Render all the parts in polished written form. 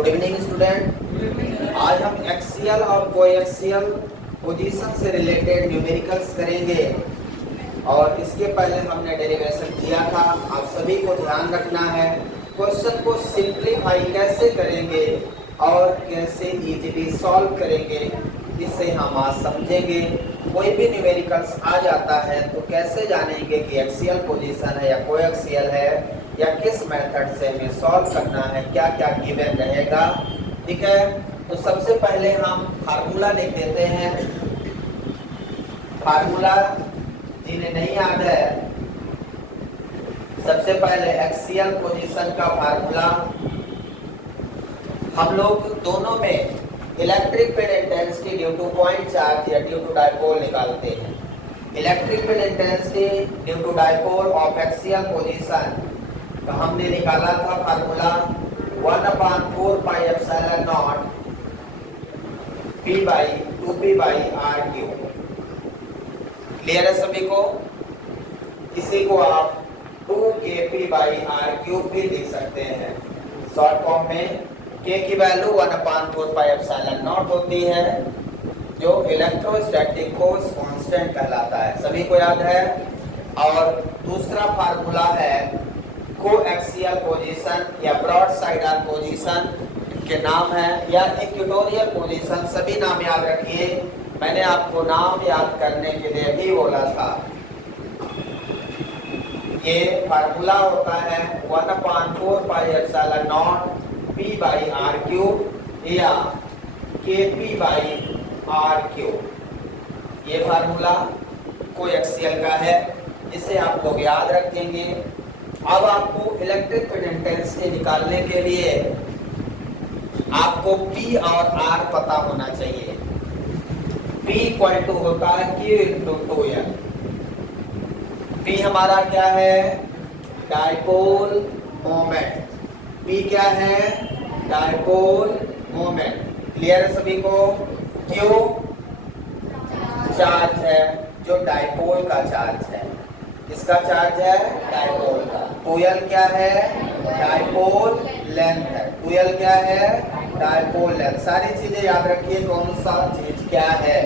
Good evening student. आज हम axial और कोएक्सियल पोजीशन से रिलेटेड न्यूमेरिकल्स करेंगे और इसके पहले हमने डेरिवेशन किया था। आप सभी को ध्यान रखना है, क्वेश्चन को सिंप्लीफाई कैसे करेंगे और कैसे इजीली सॉल्व करेंगे, इससे हम आज समझेंगे। कोई भी न्यूमेरिकल्स आ जाता है तो कैसे जानेंगे कि एक्सियल पोजीशन है या कोएक्सियल है, या किस मेथड से हमें सॉल्व करना है, क्या क्या गिवन रहेगा। ठीक है, तो सबसे पहले हम फार्मूला लिख देते हैं। फार्मूला जिन्हें नहीं याद है, सबसे पहले एक्सियल पोजीशन का फार्मूला हम लोग दोनों में electric field intensity due to point charge या ड्यू टू डायपोल निकालते हैं। Electric field intensity due to dipole of axial position तो हमने निकाला था फार्मूला 1/4πε0 P/2P/r³। क्लियर है सभी को? इसी को आप 2kP/r³ भी लिख सकते हैं। शॉर्ट फॉर्म में k की वैल्यू 1/4πε0 होती है, जो इलेक्ट्रोस्टैटिक फोर्स कांस्टेंट कहलाता है। सभी को याद है। और दूसरा फार्मूला है कोएक्सियल पोजीशन या ब्रॉड साइडर पोजीशन के नाम है, या इक्वेटोरियल पोजीशन। सभी नाम याद रखिए, मैंने आपको नाम याद करने के लिए भी बोला था। ये फार्मूला होता है 1/4πε0 P/r³ या kP/r³। ये फार्मूला कोएक्सियल का है, इसे आप लोग याद रखेंगे। अब आपको इलेक्ट्रिक फील्ड इंटेंसिटी निकालने के लिए आपको P और R पता होना चाहिए। P इक्वल टू होता है Q × 2L। P हमारा क्या है? Dipole moment. P क्या है? Dipole moment. क्लियर है सभी को? Q चार्ज है, जो डायपोल का चार्ज है। किसका चार्ज है? डायपोल का। 2L क्या है? डायपोल लेंथ है। 2L क्या है? Dipole length. सारी चीजें याद रखिए, कौन सा चीज क्या है।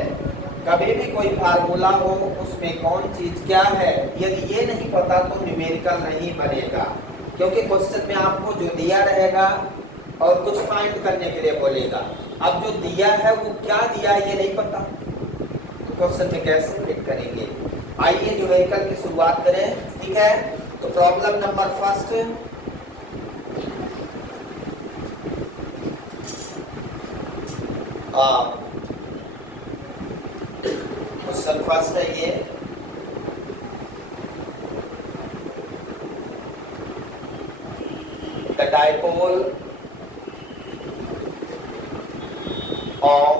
कभी भी कोई फार्मूला हो, उसमें कौन चीज क्या है, यदि ये नहीं पता तो न्यूमेरिकल नहीं बनेगा। क्योंकि क्वेश्चन में आपको जो दिया रहेगा और कुछ फाइंड करने के लिए बोलेगा। अब जो दिया है वो क्या दिया है ये नहीं पता, तो क्वेश्चन में कैसे फिट करेंगे। आइए न्यूमेरिकल की शुरुआत करें। ठीक है, तो problem number first, question first है ये। The dipole of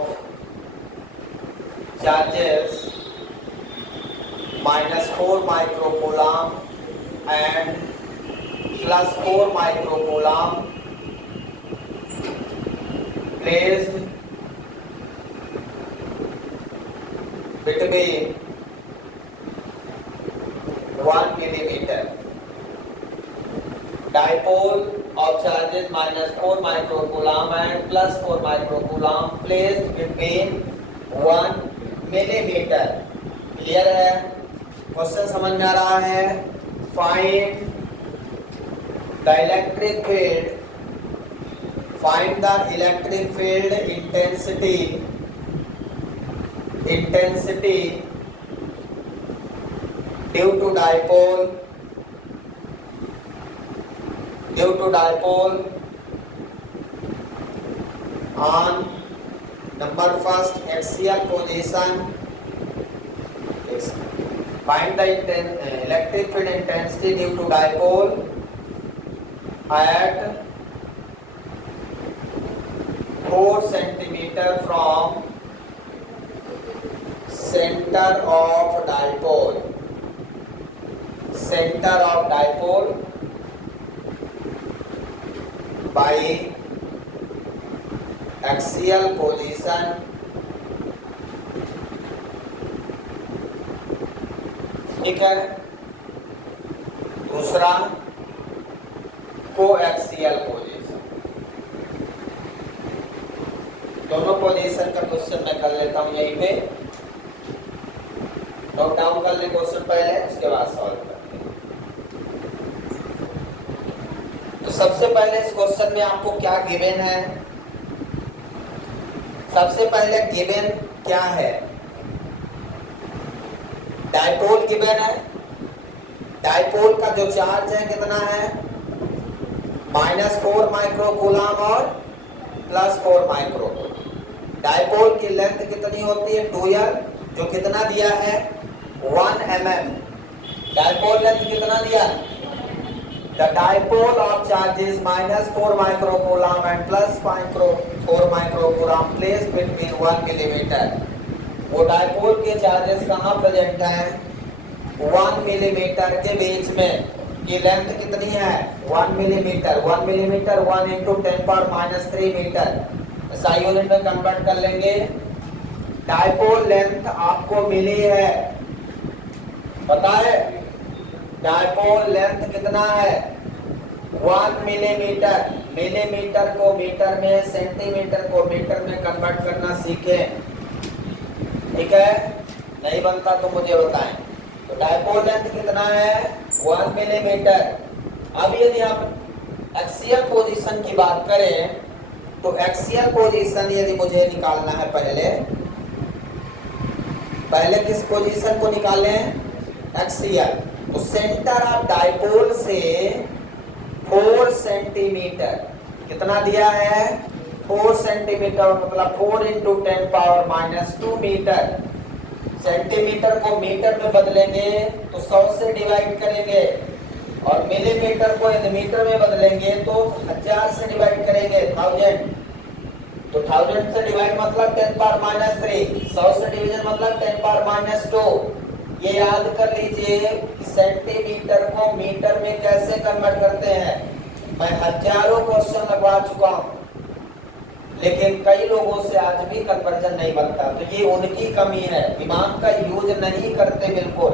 charges -4 microcoulomb and +4 microcoulomb placed between 1 millimeter. Dipole of charges -4 microcoulomb and +4 microcoulomb placed between 1 millimeter. Clear है? क्वेश्चन समझ में आ रहा है? Find the electric field, find the electric field intensity due to dipole on number first axial position. Find the electric field intensity due to dipole at 4 centimeter from center of dipole. Center of dipole by axial position ठीक है। दूसरा coaxial position, position का question मैं कर लेता हूं यहीं पे। नोट डाउन कर ले क्वेश्चन पहले, उसके बाद सॉल्व करते हैं। तो सबसे पहले इस क्वेश्चन में आपको क्या गिवन है? सबसे पहले गिवन क्या है? डायपोल गिवन है। डायपोल का जो चार्ज है कितना है? -4 माइक्रो कूलम और +4 माइक्रो। डायपोल की लेंथ कितनी होती है? 2l, जो कितना दिया है? 1 mm। डायपोल लेंथ कितना दिया? The dipole of charge is -4 microcoulomb and +4 microcoulomb placed between 1 millimeter। वो डायपोल के चार्जेस कहाँ प्रेजेंट हैं? 1 मिलीमीटर के बीच में। की लेंथ कितनी है? 1 millimetre. 1 millimetre 1 × 10⁻³ metre. SI unit में कन्वर्ट कर लेंगे। डायपोल लेंथ आपको मिली है, पता है डायपोल लेंथ कितना है? 1 मिलीमीटर। मिलीमीटर को मीटर में, सेंटीमीटर को मीटर में कन्वर्ट करना सीखे, ठीक है? नहीं बनता तो मुझे बताएं। तो डायपोल लेंथ कितना है? 1 मिलीमीटर। अब यदि आप एक्सियल पोजीशन की बात करें तो एक्सियल पोजीशन यदि मुझे निकालना है, पहले किस पोजीशन को निकालें? एक्सियल। तो सेंटर ऑफ डायपोल से 4 सेंटीमीटर कितना दिया है? 4 सेंटीमीटर, मतलब 4 × 10⁻² मीटर। सेंटीमीटर को मीटर में बदलेंगे तो 100 से डिवाइड करेंगे, और मिलीमीटर को यदि मीटर में बदलेंगे तो 1000 से डिवाइड करेंगे, 1000। तो 1000 से डिवाइड मतलब 10⁻³ 100 से डिवीजन मतलब 10⁻²। ये याद कर लीजिए कि सेंटीमीटर को मीटर में कैसे कन्वर्ट करते हैं। मैं हजारों क्वेश्चन लगवा चुका हूं, लेकिन कई लोगों से आज भी कन्वर्जन नहीं बनता। तो ये उनकी कमी है, दिमाग का यूज नहीं करते बिल्कुल।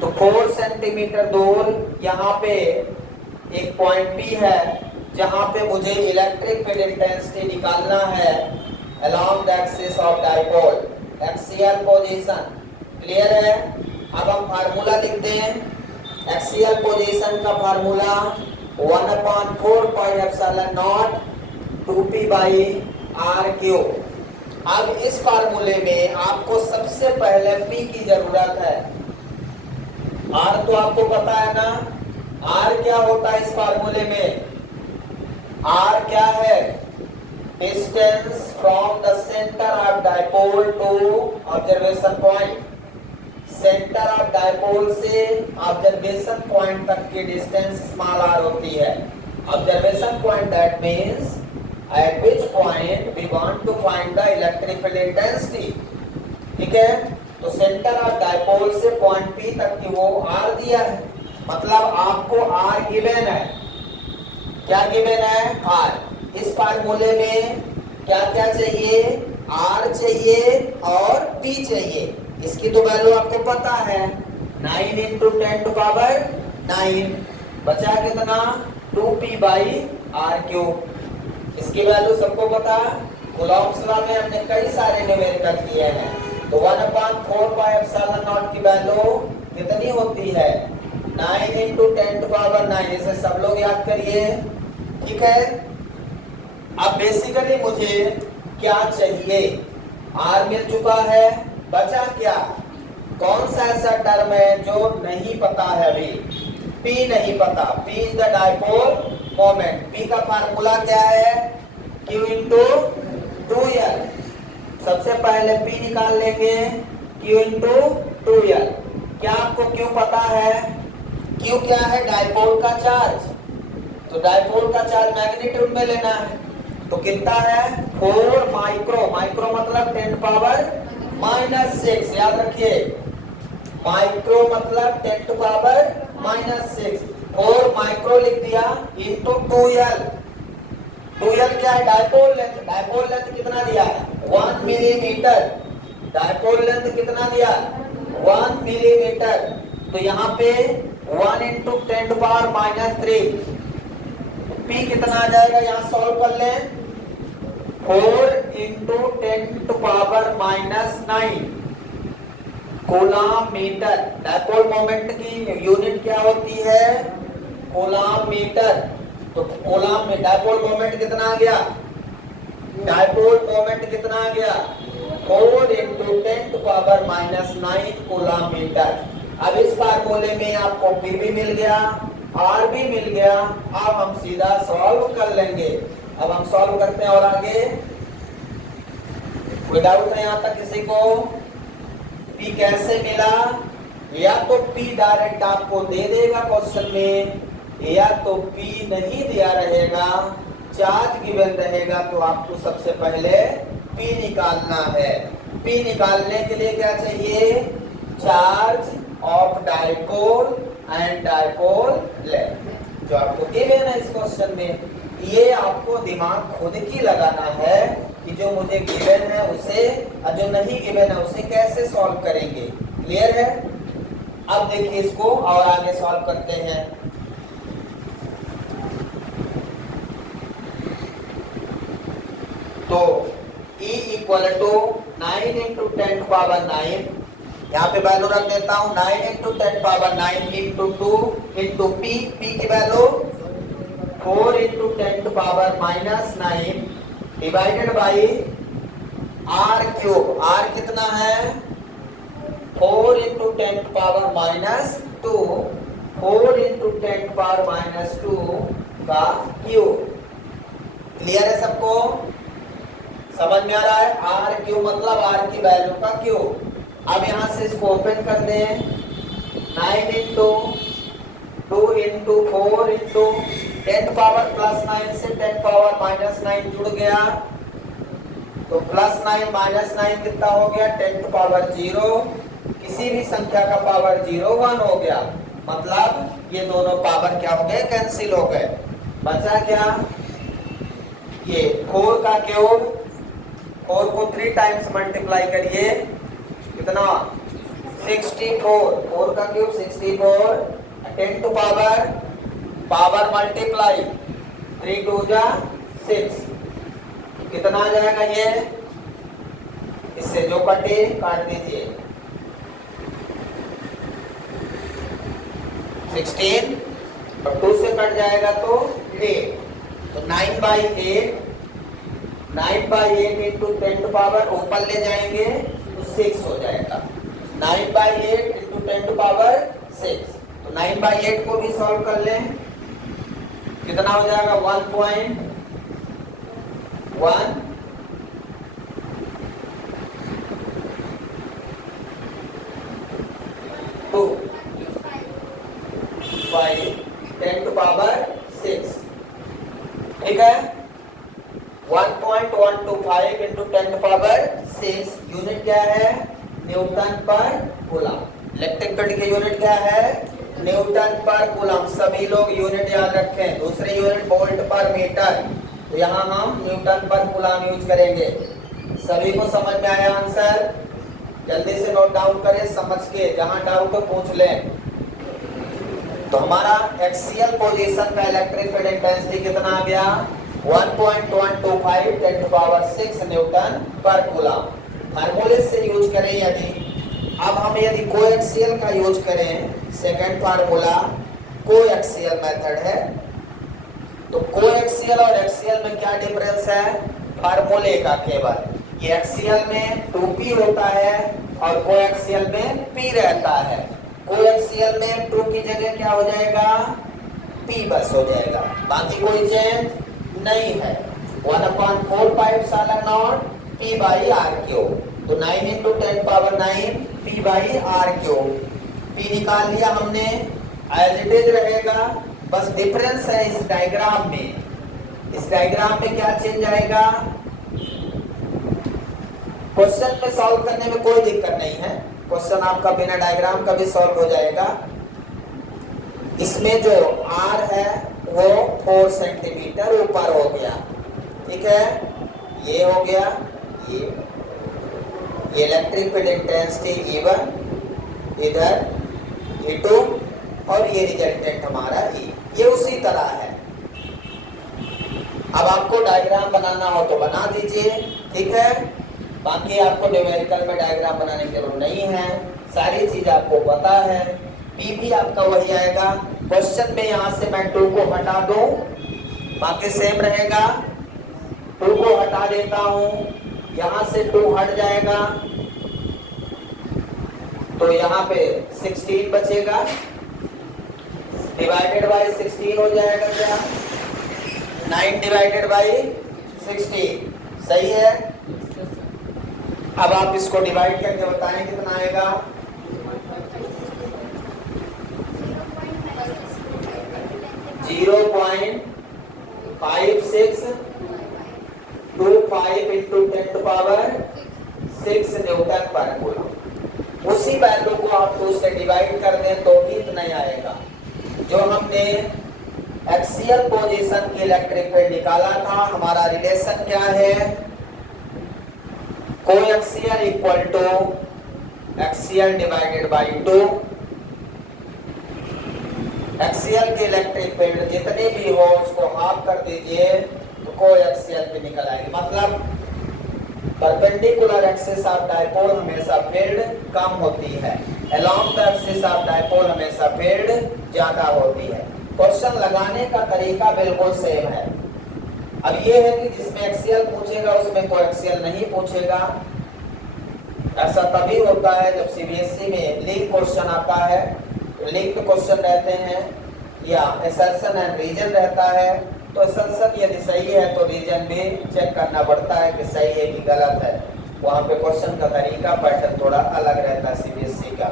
तो 4 सेंटीमीटर दूर यहाँ पे एक पॉइंट P है, जहां पे मुझे इलेक्ट्रिक फील्ड इंटेंसिटी निकालना है along the axis of dipole, axial position. Clear है? अब हम फार्मूला लिखते हैं। एक्सियल पोजीशन का फार्मूला 1/4πε0 2p/r³। अब इस फार्मूले में आपको सबसे पहले P की जरूरत है। R तो आपको पता है ना, R क्या होता है इस फार्मूले में? R क्या है? Distance from the centre of dipole to observation point. Centre of dipole से ऑब्जर्वेशन पॉइंट तक की डिस्टेंस स्मॉल r होती है। Observation point that means at which point we want to find the electric field intensity, ठीक है? तो centre of dipole से point P तक की वो r दिया है, मतलब आपको r गिवन है। क्या गिवन है? r। इस फार्मूले में क्या क्या चाहिए? r चाहिए और P चाहिए। इसकी तो वैल्यू आपको पता है, 9 × 10⁻⁹। बचा कितना? 2p/r³। इसकी वैल्यू सबको पता। कूलॉम्स लॉ में हमने कई सारे न्यूमेरिकल किए हैं। तो 1/4πε0 की वैल्यू कितनी होती है? 9 × 10⁹। इसे सब लोग याद करिए, ठीक है? अब बेसिकली मुझे क्या चाहिए? R मिल चुका है, बचा क्या? कौन सा ऐसा टर्म है जो नहीं पता है अभी? P नहीं पता। P is the dipole moment. P का फार्मूला क्या है? Q × 2l। सबसे पहले P निकाल लेंगे, Q × 2l। क्या आपको Q पता है? Q क्या है? डायपोल का चार्ज। तो डायपोल का चार्ज मैग्नीट्यूड में लेना है, तो कितना है? 4 माइक्रो। माइक्रो मतलब 10⁻⁻⁶। याद रखिए, माइक्रो मतलब 10⁻⁻�6। 4 माइक्रो लिख दिया इंटू 2l। 2l क्या है? Dipole length. डायपोल लेंथ कितना दिया है? 1 मिलीमीटर। डायपोल लेंथ कितना दिया? 1 मिलीमीटर। तो यहाँ पे 1 × 10⁻³ P कितना आ जाएगा? यहाँ सॉल्व कर लें। 4 × 10⁻⁹ कूलम मीटर। डायपोल मोमेंट की यूनिट क्या होती है? Coulomb metre. तो कूलम में डायपोल मोमेंट कितना आ गया? डायपोल मोमेंट कितना आ गया? 4 × 10⁻⁹ कूलम मीटर। अब इस फार्मूले में आपको P भी मिल गया, R भी मिल गया। अब हम सीधा सॉल्व कर लेंगे। अब हम सॉल्व करते हैं और आगे कोई डाउट है यहाँ तक किसी को? P कैसे मिला? या तो P डायरेक्ट आपको दे देगा क्वेश्चन में, या तो P नहीं दिया रहेगा, चार्ज गिवन रहेगा, तो आपको सबसे पहले P निकालना है। P निकालने के लिए क्या चाहिए? Charge of dipole and dipole length, जो आपको गिवन है इस क्वेश्चन में। ये आपको दिमाग खुद की लगाना है कि जो मुझे गिवन है उसे और जो नहीं गिवन है उसे कैसे सॉल्व करेंगे। क्लियर है? अब देखिए इसको और आगे सॉल्व करते हैं। तो E = 9 × 10⁻⁹, यहाँ पे वैल्यू रख देता हूँ 9 × 10⁻⁹ × 2 × P। P की value 4 × 10⁻⁹ divided by R cube. R कितना है? 4 × 10⁻⁻2 4 × 10⁻⁻2 का क्यूब। क्लियर है सबको? समझ में आ रहा है? R क्यूब मतलब R की वैल्यू का क्यूब। अब यहां से इसको ओपन कर दें। 9 × 2 × 4 × 10⁻+9 से 10⁻⁻9 जुड़ गया, तो +9 -9 कितना हो गया? 10⁻0। किसी भी संख्या का पावर 0 1 हो गया, मतलब ये दोनों पावर क्या हो गए? कैंसिल हो गए। बचा क्या? ये 4 का क्यूब। 4 को 3 टाइम्स मल्टीप्लाई करिए, कितना? 64। 4 का क्यूब 64। 10 टू पावर मल्टीप्लाई 3 2 जा 6, कितना आ जाएगा? ये इससे जो कटे काट दीजिए। 16 और 2 से कट जाएगा तो 8, तो 9/8 × 10 टू पावर ऊपर ले जाएंगे तो 6 हो जाएगा। 9/8 × 10 टू पावर 6। तो 9/8 को भी सॉल्व कर लें, कितना हो जाएगा? 1.1 2 5 10 टू पावर 6। ठीक है? 1.125 × 10 टू पावर 6। यूनिट क्या है? न्यूटन पर कूलम। इलेक्ट्रिक फील्ड की यूनिट क्या है? न्यूटन पर कूलम। सभी लोग यूनिट याद रखें। दूसरी यूनिट वोल्ट पर मीटर, तो यहाँ हम न्यूटन पर कूलम यूज करेंगे। सभी को समझ में आया आंसर? जल्दी से नोट डाउन करें, समझ के, जहां डाउट हो पूछ लें। तो हमारा एक्सियल पोजीशन का इलेक्ट्रिक फील्ड इंटेंसिटी कितना आ गया? 1.125 × 10⁻6 न्यूटन पर कूलम। फार्मूले से यूज करें यदि, अब हम यदि कोएक्सियल का यूज करें, सेकंड फार्मूला कोएक्सियल मेथड है। तो कोएक्सियल और एक्सियल में क्या डिफरेंस है? फार्मूले का केवल। ये एक्सियल में 2p होता है और कोएक्सियल में p रहता है। कोएक्सियल में 2 की जगह क्या हो जाएगा? p बस हो जाएगा, बाकी कोई चेंज नहीं है। 1/4πε0 p/r3। तो 9 × 10⁻9 p/r3। p निकाल लिया हमने, एज इट इज रहेगा। बस डिफरेंस है इस डायग्राम में। इस डायग्राम में क्या चेंज आएगा? क्वेश्चन में सॉल्व करने में कोई दिक्कत नहीं है, क्वेश्चन आपका बिना डायग्राम का भी सॉल्व हो जाएगा। इसमें जो r है वो 4 सेंटीमीटर ऊपर हो गया। ठीक है? ये हो गया, ये इलेक्ट्रिक फील्ड इंटेंसिटी E1, इधर E2 और ये रिजल्टेंट हमारा E। ये उसी तरह है। अब आपको डायग्राम बनाना हो तो बना दीजिए, ठीक है। बाकी आपको न्यूमेरिकल में डायग्राम बनाने की जरूरत नहीं है, सारी चीज आपको पता है। पी भी आपका वही आएगा। क्वेश्चन में यहाँ से मैं 2 को हटा दूं, बाकी सेम रहेगा। 2 को हटा देता हूं, यहाँ से 2 हट जाएगा तो यहाँ पे 16 बचेगा, डिवाइडेड बाय 16 हो जाएगा क्या? 9 डिवाइडेड बाय 16, सही है। अब आप इसको डिवाइड करके बताएं कितना आएगा। 0.5625 इंटू 10⁻6 न्यूटन पर कूलम। उसी वैल्यू को आप 2 से डिवाइड कर दें तो भी इतना ही आएगा। जो हमने एक्सियल पोजीशन की इलेक्ट्रिक फील्ड निकाला था, हमारा रिलेशन क्या है? Coaxial equal to axial divided by 2। Axial की इलेक्ट्रिक फील्ड जितनी भी हो उसको हाफ कर दीजिए तो कोएक्सियल की निकल आएगी। मतलब परपेंडिकुलर एक्सिस ऑफ डायपोल हमेशा फील्ड कम होती है, along the axis of dipole हमेशा फील्ड ज्यादा होती है। क्वेश्चन लगाने का तरीका बिल्कुल सेम है। अब ये है कि जिसमें एक्सियल पूछेगा उसमें कोएक्सियल नहीं पूछेगा। ऐसा तभी होता है जब सीबीएसई में लिंक क्वेश्चन आता है, लिंक क्वेश्चन रहते हैं या असर्शन एंड रीजन रहता है। तो असर्शन यदि सही है तो रीजन भी चेक करना पड़ता है कि सही है कि गलत है। वहाँ पे क्वेश्चन का तरीका पैटर्न थोड़ा अलग रहता है सीबीएसई का,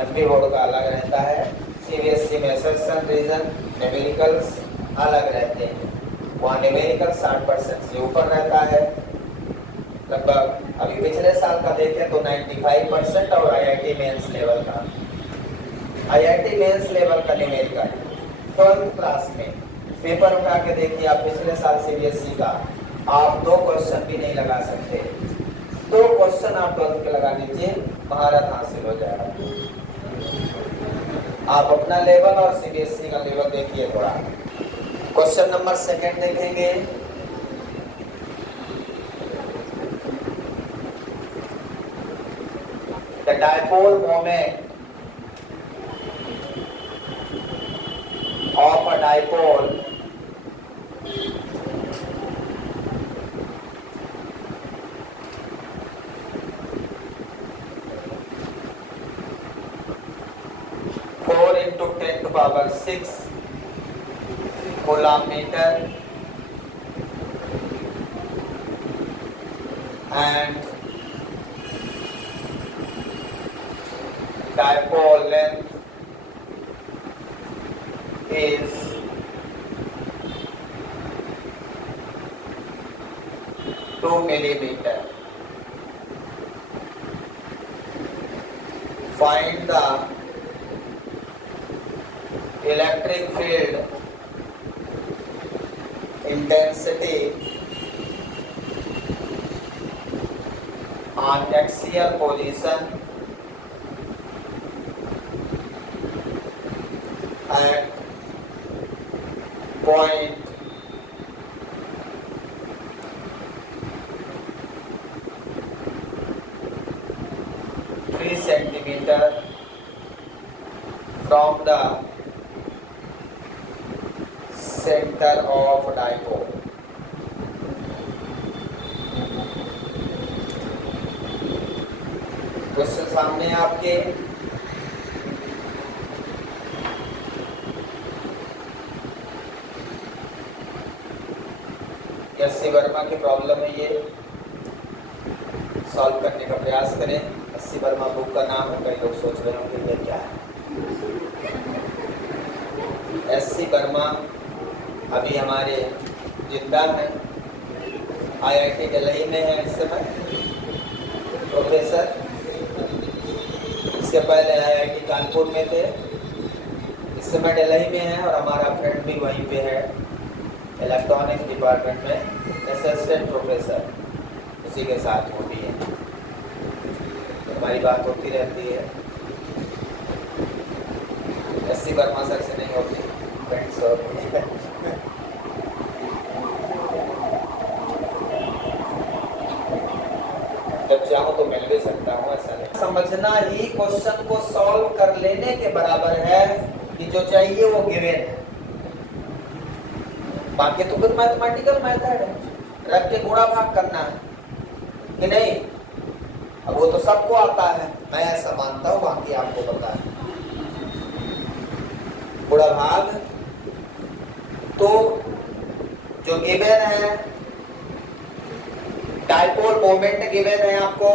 एमपी बोर्ड का अलग रहता है। सीबीएसई में असर्शन रीजन न्यूमेरिकल्स अलग रहते हैं। वहाँ न्यूमेरिकल 60% से ऊपर रहता है लगभग। अभी पिछले साल का देखें तो 95% और आईआईटी मेंस लेवल का, आईआईटी मेंस लेवल का न्यूमेरिकल 12th क्लास में पेपर उठा के देखिए आप पिछले साल सीबीएसई का, आप 2 क्वेश्चन भी नहीं लगा सकते। 2 क्वेश्चन आप 12th के लगा लीजिए, महारत हासिल हो जाएगा। आप अपना लेवल और सीबीएसई का लेवल देखिए थोड़ा। क्वेश्चन नंबर 2 देखेंगे। The dipole moment of a dipole four into 10⁻6 coulomb meter and dipole length is 2 millimeter. Find the electric field intensity on axial position at point 3 centimeter from the center of dipole. Question सामने आपके। SC. Verma की problem है, ये solve करने का प्रयास करें। SC. Verma book का नाम है, कई लोग सोच रहे होंगे ये क्या है। एस.सी. वर्मा अभी हमारे जिंदा हैं, आईआईटी दिल्ली में है इस समय प्रोफेसर। इसके पहले आईआईटी कानपुर में थे, इस समय दिल्ली में है और हमारा फ्रेंड भी वहीं पे है इलेक्ट्रॉनिक्स डिपार्टमेंट में असिस्टेंट प्रोफेसर, उसी के साथ होती है हमारी बात होती रहती है। एस.सी. वर्मा सर से नहीं होती, फ्रेंड्स होती है। भी सकता हूँ, ऐसा नहीं। समझना ही क्वेश्चन को सॉल्व कर लेने के बराबर है कि जो चाहिए वो गिवन है। बाकी तो कुछ मैथमेटिकल मेथड है, रख के गुणा भाग करना है कि नहीं। अब वो तो सबको आता है, मैं ऐसा मानता हूँ, बाकी आपको पता है। गुणा भाग तो जो गिवन है, डायपोल मोमेंट गिवन है आपको।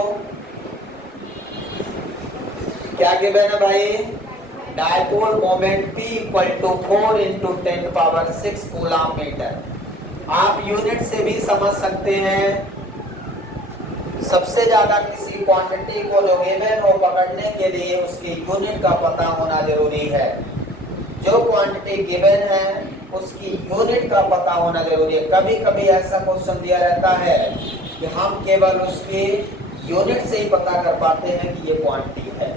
क्या गिवन है भाई? Dipole moment P equal to 4 into 10⁻6 coulomb metre. आप यूनिट से भी समझ सकते हैं। सबसे ज्यादा किसी क्वांटिटी को जो गिवन हो पकड़ने के लिए उसकी यूनिट का पता होना जरूरी है। जो क्वांटिटी गिवन है उसकी यूनिट का पता होना जरूरी है। कभी कभी ऐसा क्वेश्चन दिया रहता है कि हम केवल उसकी यूनिट से ही पता कर पाते हैं कि ये क्वांटिटी है।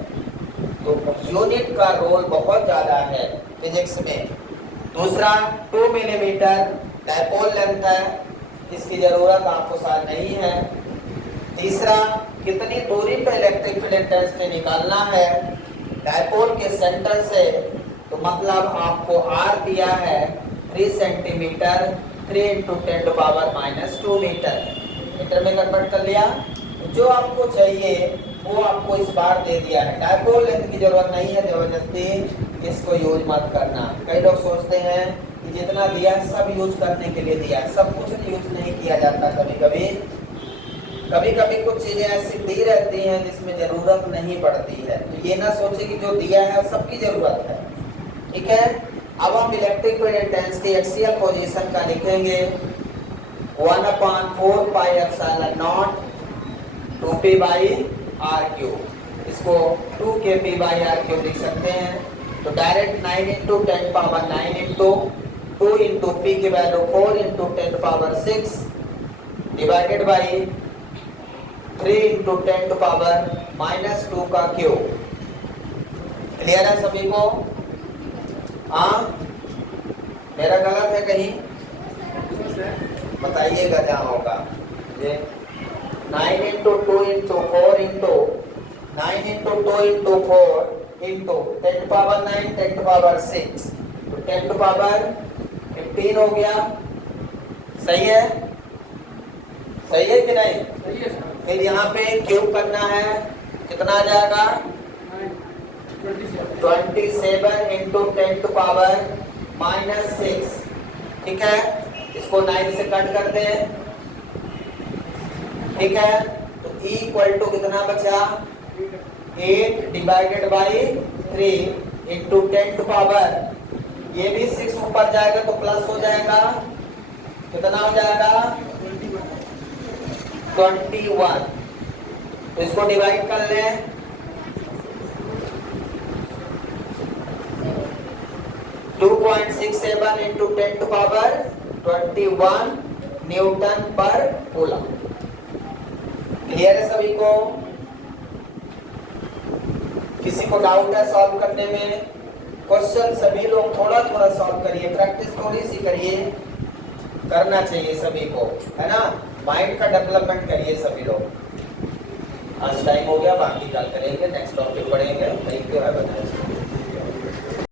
तो यूनिट का रोल बहुत ज्यादा है फिजिक्स में। दूसरा 2 मिलीमीटर डायपोल लेंथ है, इसकी जरूरत आपको शायद नहीं है। तीसरा कितनी दूरी पे इलेक्ट्रिक फील्ड इंटेंसिटी निकालना है डायपोल के सेंटर से, तो मतलब आपको R दिया है 3 सेंटीमीटर, 3 इंटू 10⁻⁻2 मीटर। मीटर में कन्वर्ट कर लिया। जो आपको चाहिए वो आपको इस बार दे दिया है। डायपोल लेंथ की जरूरत नहीं है, जबरदस्ती इसको यूज मत करना। कई लोग सोचते हैं कि जितना दिया है सब यूज करने के लिए दिया है, सब कुछ यूज नहीं किया जाता। कभी कभी कुछ चीजें ऐसी दी रहती हैं जिसमें जरूरत नहीं पड़ती है। तो ये ना सोचे कि जो दिया है सबकी जरूरत है, ठीक है। अब हम electric field intensity axial position का लिखेंगे 1/4 पाई एप्सिलॉन नॉट 2p/r³। इसको 2kp/r³ लिख सकते हैं। तो direct 9 into 10⁻9 into 2 into p की value 4 into 10⁻6 divided by 3 into 10⁻⁻2 का क्यूब। क्लियर है सभी को? हाँ, मेरा गलत है कहीं? बताइएगा जहाँ होगा। 9 into 2 into 4 into 9 into 2 into 4 into 10⁻9 10⁻6 तो 10⁻15 हो गया। सही है? सही है कि नहीं? सही है सर। फिर यहाँ पे क्यूब करना है, कितना आ जाएगा? 27 इंटू 10⁻⁻6। ठीक है, इसको 9 से कट कर दें। ठीक है, तो E इक्वल टू कितना बचा? 8 डिवाइडेड बाई 3 इंटू 10⁻, ये भी 6 ऊपर जाएगा तो प्लस हो जाएगा, कितना हो जाएगा? 21। तो इसको डिवाइड कर लें। 2.67 इंटू 10⁻21 न्यूटन पर कूलम। क्लियर है सभी को? किसी को डाउट है सॉल्व करने में? क्वेश्चन सभी लोग थोड़ा थोड़ा सॉल्व करिए, प्रैक्टिस थोड़ी सी करिए, करना चाहिए सभी को, है ना। माइंड का डेवलपमेंट करिए सभी लोग। आज टाइम हो गया, बाकी कल करेंगे, नेक्स्ट टॉपिक पढ़ेंगे। थैंक यू, है बताइए।